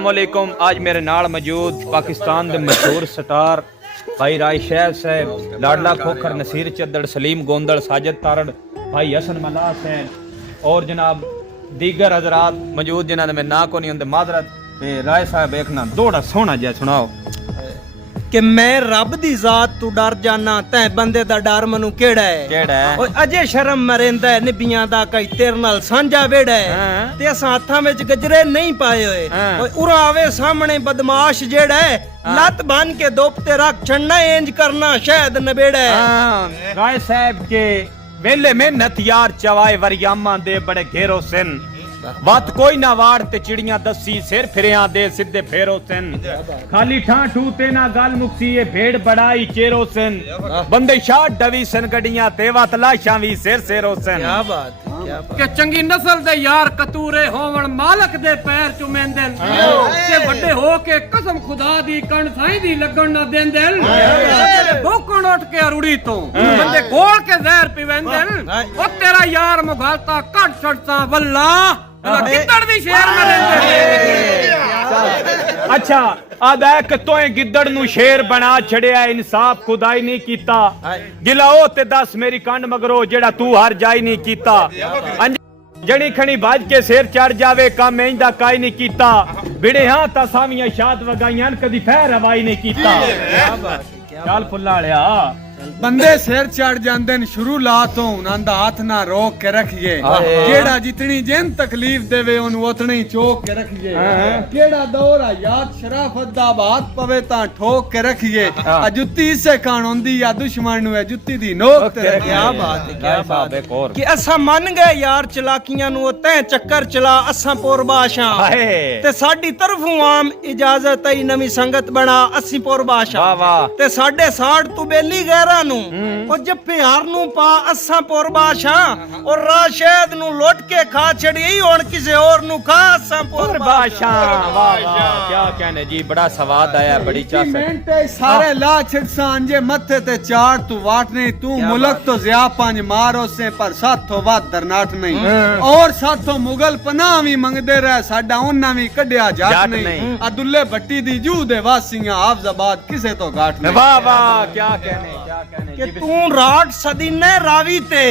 अस्सलामुअलैकुम। आज मेरे नाल मौजूद पाकिस्तान के मशहूर स्टार भाई राय शैब साहब, लाडला खोखर, नसीर चद्दड़, सलीम गोंदड़, साजिद तारड़, भाई हसन मलास हैं और जनाब दीगर हजरात मौजूद जिन्होंने मैं ना को नहीं होंगे माजरत। राय साहब देखना दौड़ा सोहना जै सुनाओ कि मैं रब दी जात तू डर जाना तै बंदे दा डर मनु केड़ा है केड़ा है ओए अजे शर्म मरेंदा है निबियां दा कई तेरे नाल सांझा वेड़ा है ते असां हत्थां विच गजरे नहीं पाए होए ओए उरा आवे सामने बदमाश जेड़ा है लत बन के दोपते रख छड़ना इंज करना शायद नबेड़ा है। राय साहब के वेले मेहनत यार चवाए वरियामा दे बड़े घेरो सिन वत कोई ना वाड़ ते चिड़ियां दसी सिर फिरियां दे सिद्धे फेरो सिन खाली ठा ठू ते ना गल मुक्सी ये भेड़ बड़ाई चेरो सिन बंदे शाट डवी सन गड्डियां ते वत लाशां भी सिर सेरो सिन। क्या बात है, क्या बात कि चंगी नस्ल दे यार कतूरे होवण मालक दे पैर चुमेंदे ते वड्डे हो के कसम खुदा दी कण साईं दी लगण ना देंदे भूखण उठ के अरुड़ी तो बंदे गोल के जहर पीवेंदे ओ तेरा यार मुगालता कट छड़ता वल्ला कितड़ दी शेर मरेंदे। अच्छा आदा कि तोए गिद्दड़ नु शेर बना छड़िया इंसाफ खुदाई नहीं कीता गिला ओ ते दस मेरी कंड मगरो जेड़ा तू हर जाई नहीं कीता जड़ी खणी भाज के सिर चढ़ जावे काम इंदा काई नहीं कीता बिड़े हां ता सावियां शाद वगाइयां कदी फैर हवाई नहीं कीता। क्या बात है, चल फुल्ला लिया बंदे सिर चढ़ जांदे न शुरू ला तो उन्हां दा हाथ ना रोक के रखिए जेड़ा जितनी जिन तकलीफ देवे ओनु उतनी चोक के रखिए केड़ा दौर आ याद शराफत दा बात पवे ता ठोक के रखिए आ जुत्ती से कान होंदी या दुश्मन नु जुत्ती दी नोक ते रखिए। क्या बात है, क्या बात है कि असां मन गए यार चलाकियां नु तै चक्कर चला असां पोरबाशां ते साडी तरफों आम इजाजत आई नवी संगत बना अस्सी पोरबाशां ते साडे साड तू बेली गैर और जप्पे हार नु पा असा पोरबाशा और राशेद नु लोट के खा छड़ी और किसी और नु खा असा पोरबाशा। वाह वाह क्या कहने जी, बड़ा स्वाद आया, बड़ी चास मिनटे सारे ला छिड़सान जे मथे ते चार तू वाट नहीं तू मुल्क तो जिया पंज मारो से पर साथों वाद दरनाट नहीं और साथों मुगल पनाह भी मंगदे रहे साडा उन्ना भी कड्या जाट नहीं अदुल्ले भट्टी दी जू दे वासियां हाफजाबाद किसे तो घाट नहीं। वाह वाह क्या कहने कि तू रात सदीने रावी ते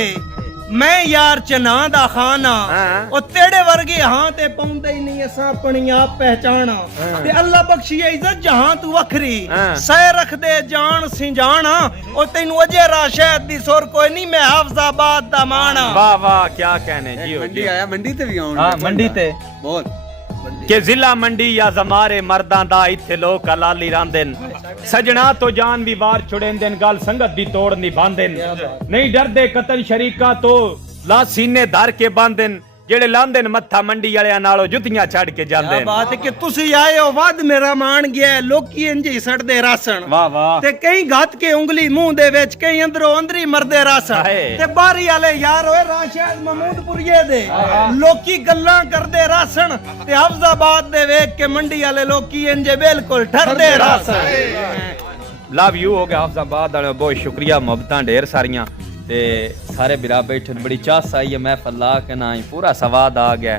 मैं यार चना दा खाना और तेरे वर्गे हां ते पौंदे ही नहीं असा अपनी आप पहचाना ते अल्लाह बख्शी इज्जत जहां तू वखरी सह रख दे जान सी जाना और तैनू अजे राशद दी सोर कोई नहीं मैं हाफजाबाद दा माना। वाह वाह क्या कहने जी, मंडी आया मंडी ते भी आउण हां मंडी ते बहुत के जिला मंडी या जमारे मर्दां दा इत्थे लोक हलाली रांदेन सजना तो जान भी वार छुड़ेंदेन गल संगत दी तोड़ निभांदेन नहीं डरदे कतल शरीका तो ला सीने धर के बांदेन जेड़े लांदेन मत्था मंडी वालियां नालों जुतियां छड़ के जांदेन। क्या बात है कि तुसी आए हो वद मेरा मान गया लोकी इंजी सड़दे रासन वाह वाह ते कई घात के उंगली मुंह दे विच कई अंदरों अंदरी मरदे रासन ते बारी वाले यार होए राशिद महमूदपुरिये दे लोकी गल्लां करदे रासन ते हाफजाबाद दे वेख के मंडी वाले लोकी इंजे बिल्कुल ठरदे रासन। लव यू हो गया हाफजाबाद वाले, बहुत शुक्रिया, मोहब्बतां ढेर सारियां ते सारे बिरा बैठे बड़ी चास आई है महफल ला के ना पूरा स्वाद आ गया।